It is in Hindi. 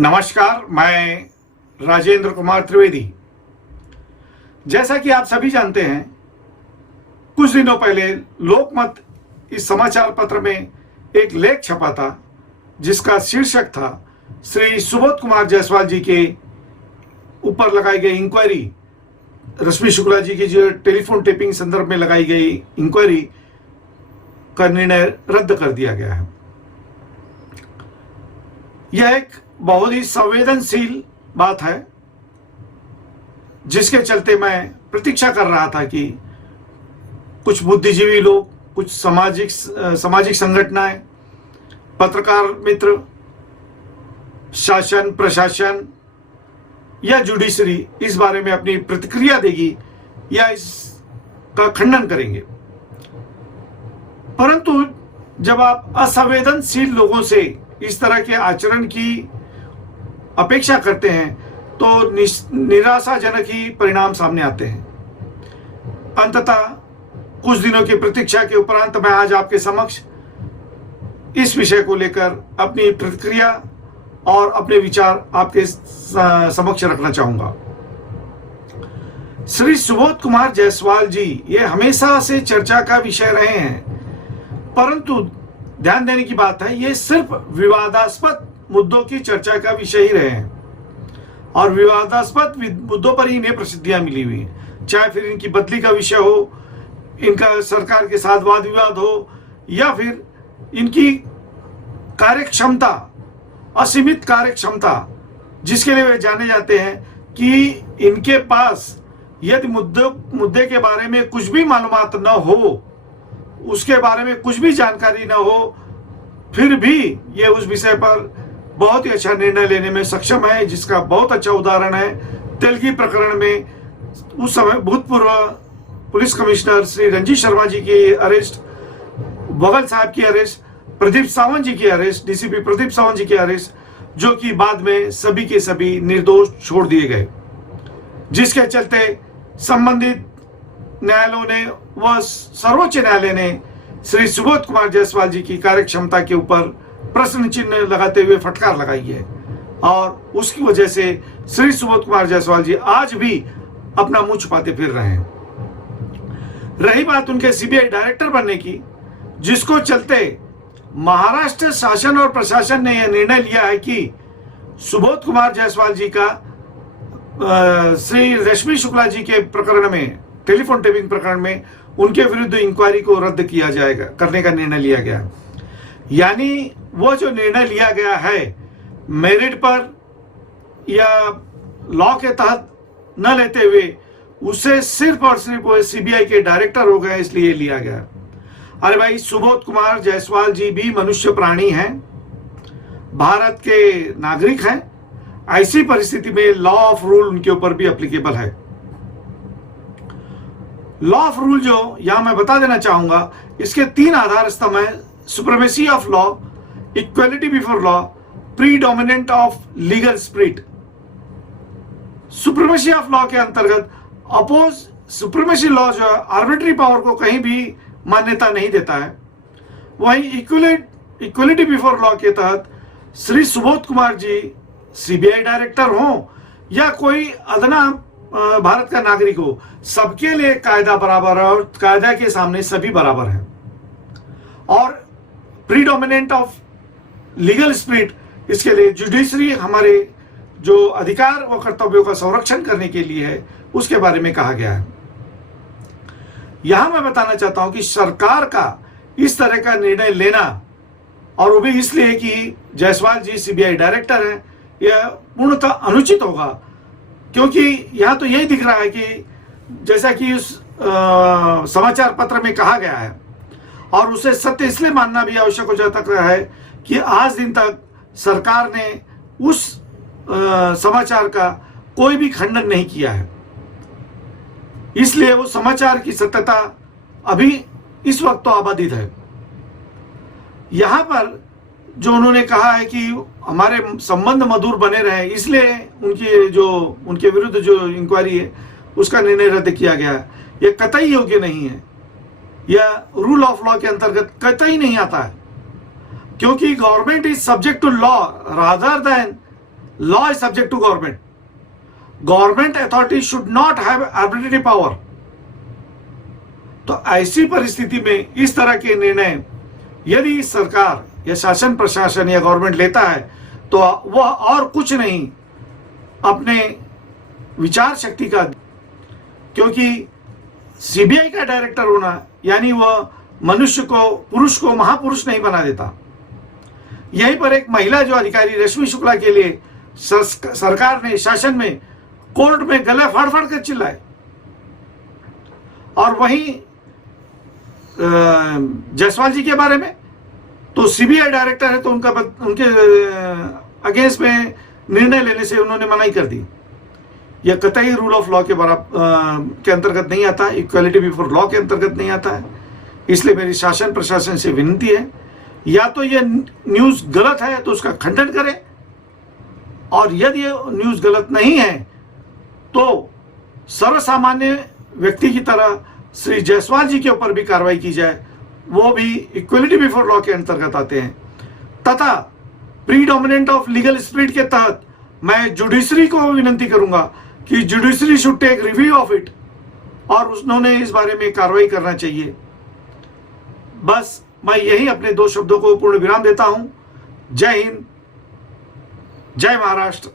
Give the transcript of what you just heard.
नमस्कार, मैं राजेंद्र कुमार त्रिवेदी। जैसा कि आप सभी जानते हैं, कुछ दिनों पहले लोकमत इस समाचार पत्र में एक लेख छपा था जिसका शीर्षक था श्री सुबोध कुमार जायसवाल जी के ऊपर लगाई गई इंक्वायरी, रश्मि शुक्ला जी की जो टेलीफोन टेपिंग संदर्भ में लगाई गई इंक्वायरी का निर्णय रद्द कर दिया गया है। यह एक बहुत ही संवेदनशील बात है जिसके चलते मैं प्रतीक्षा कर रहा था कि कुछ बुद्धिजीवी लोग, कुछ सामाजिक संगठनाएं, पत्रकार मित्र, शासन प्रशासन या जुडिशरी इस बारे में अपनी प्रतिक्रिया देगी या इसका खंडन करेंगे। परंतु जब आप असंवेदनशील लोगों से इस तरह के आचरण की अपेक्षा करते हैं तो निराशाजनक ही परिणाम सामने आते हैं। अंततः कुछ दिनों की प्रतीक्षा के उपरांत मैं आज आपके समक्ष इस विषय को लेकर अपनी प्रतिक्रिया और अपने विचार आपके समक्ष रखना चाहूंगा। श्री सुबोध कुमार जायसवाल जी ये हमेशा से चर्चा का विषय रहे हैं, परंतु ध्यान देने की बात है, ये सिर्फ विवादास्पद मुद्दों की चर्चा का विषय ही रहे हैं और विवादास्पद मुद्दों पर ही इन्हें प्रसिद्धियां मिली हुई हैं। चाहे फिर इनकी बदली का विषय हो, इनका सरकार के साथ वाद विवाद हो, या फिर इनकी कार्यक्षमता, असीमित कार्यक्षमता, जिसके लिए वे जाने जाते हैं कि इनके पास यदि मुद्दे के बारे में कुछ भी मालूमात न हो, उसके बारे में कुछ भी जानकारी न हो, फिर भी ये उस विषय पर बहुत ही अच्छा निर्णय लेने में सक्षम है। जिसका बहुत अच्छा उदाहरण है तेलगी प्रकरण में उस समय भूतपूर्व पुलिस कमिश्नर श्री रंजीत शर्मा जी की अरेस्ट, बगल साहब की अरेस्ट, प्रदीप सावंत जी की अरेस्ट, डीसीपी प्रदीप सावंत जी की अरेस्ट, जो कि बाद में सभी के सभी निर्दोष छोड़ दिए गए, जिसके चलते संबंधित न्यायालयों ने व सर्वोच्च न्यायालय ने श्री सुबोध कुमार जायसवाल जी की कार्यक्षमता के ऊपर प्रश्न चिन्ह लगाते हुए फटकार लगाई है और उसकी वजह से श्री सुबोध कुमार जायसवाल जी आज भी अपना मुंह छुपाते फिर रहे हैं। रही बात उनके सीबीआई डायरेक्टर बनने की, जिसको चलते महाराष्ट्र शासन और प्रशासन ने यह निर्णय लिया है कि सुबोध कुमार जायसवाल जी का श्री रश्मि शुक्ला जी के प्रकरण में, टेलीफोन टेपिंग प्रकरण में उनके विरुद्ध इंक्वायरी को रद्द किया जाएगा, करने का निर्णय लिया गया। यानी वो जो निर्णय लिया गया है मेरिट पर या लॉ के तहत न लेते हुए, उसे सिर्फ और सिर्फ वो सीबीआई के डायरेक्टर हो गए इसलिए लिया गया। अरे भाई, सुबोध कुमार जायसवाल जी भी मनुष्य प्राणी हैं, भारत के नागरिक हैं। ऐसी परिस्थिति में लॉ ऑफ रूल उनके ऊपर भी एप्लीकेबल है। लॉ ऑफ रूल जो यहां मैं बता देना चाहूंगा, इसके 3 आधार स्तंभ हैं: supremacy of law, equality before law, predominant of legal spirit. Supremacy of law के अंतर्गत सुप्रीमेसी लॉ जो है आर्बिट्री पावर को कहीं भी मान्यता नहीं देता है। वहीं इक्वलिटी बिफोर लॉ के तहत श्री सुबोध कुमार जी सीबीआई डायरेक्टर हो या कोई अदना भारत का नागरिक हो, सबके लिए कायदा बराबर है और कायदा के सामने सभी बराबर हैं। और प्रीडोमिनेंट ऑफ लीगल स्पिरिट, इसके लिए जुडिशरी हमारे जो अधिकार व कर्तव्यों का संरक्षण करने के लिए है, उसके बारे में कहा गया है। यहां मैं बताना चाहता हूं कि सरकार का इस तरह का निर्णय लेना, और वो भी इसलिए कि जायसवाल जी सीबीआई डायरेक्टर हैं, यह पूर्णतः अनुचित होगा। क्योंकि यहां तो यही दिख रहा है कि जैसा कि उस समाचार पत्र में कहा गया है, और उसे सत्य इसलिए मानना भी आवश्यक हो जाता है कि आज दिन तक सरकार ने उस समाचार का कोई भी खंडन नहीं किया है। इसलिए वो समाचार की सत्यता अभी इस वक्त तो अबाधित है। यहां पर जो उन्होंने कहा है कि हमारे संबंध मधुर बने रहे, इसलिए उनके विरुद्ध जो इंक्वायरी है उसका निर्णय रद्द किया गया है, यह कतई योग्य नहीं है। यह रूल ऑफ लॉ के अंतर्गत कतई नहीं आता है, क्योंकि government is subject to law rather than law is subject to government. Government authority should not have arbitrary power. तो ऐसी परिस्थिति में इस तरह के निर्णय यदि सरकार या शासन प्रशासन या गवर्नमेंट लेता है तो वह और कुछ नहीं अपने विचार शक्ति का, क्योंकि सीबीआई का डायरेक्टर होना यानी वह मनुष्य को, पुरुष को महापुरुष नहीं बना देता. यहीं पर एक महिला जो अधिकारी रश्मि शुक्ला के लिए सरकार ने शासन में कोर्ट में गले फाड़ फाड़ कर चिल्लाए, और वहीं जायसवाल जी के बारे में तो सीबीआई डायरेक्टर है तो उनके अगेंस्ट में निर्णय लेने से उन्होंने मनाही कर दी. यह कतई रूल ऑफ लॉ के अंतर्गत नहीं आता, इक्वालिटी बिफोर लॉ के अंतर्गत नहीं आता है. इसलिए मेरी शासन प्रशासन से विनती है, या तो यह न्यूज गलत है तो उसका खंडन करें, और यदि ये न्यूज गलत नहीं है तो सर्वसामान्य व्यक्ति की तरह श्री जायसवाल जी के ऊपर भी कार्रवाई की जाए, वो भी इक्वलिटी बिफोर लॉ के अंतर्गत आते हैं. तथा प्रीडोमिनेंट ऑफ लीगल स्पिरिट के तहत मैं जुडिशरी को विनती करूंगा कि judiciary should take review of it, और उन्होंने इस बारे में कार्रवाई करना चाहिए. बस मैं यही अपने 2 शब्दों को पूर्ण विराम देता हूं. जय हिंद, जय महाराष्ट्र.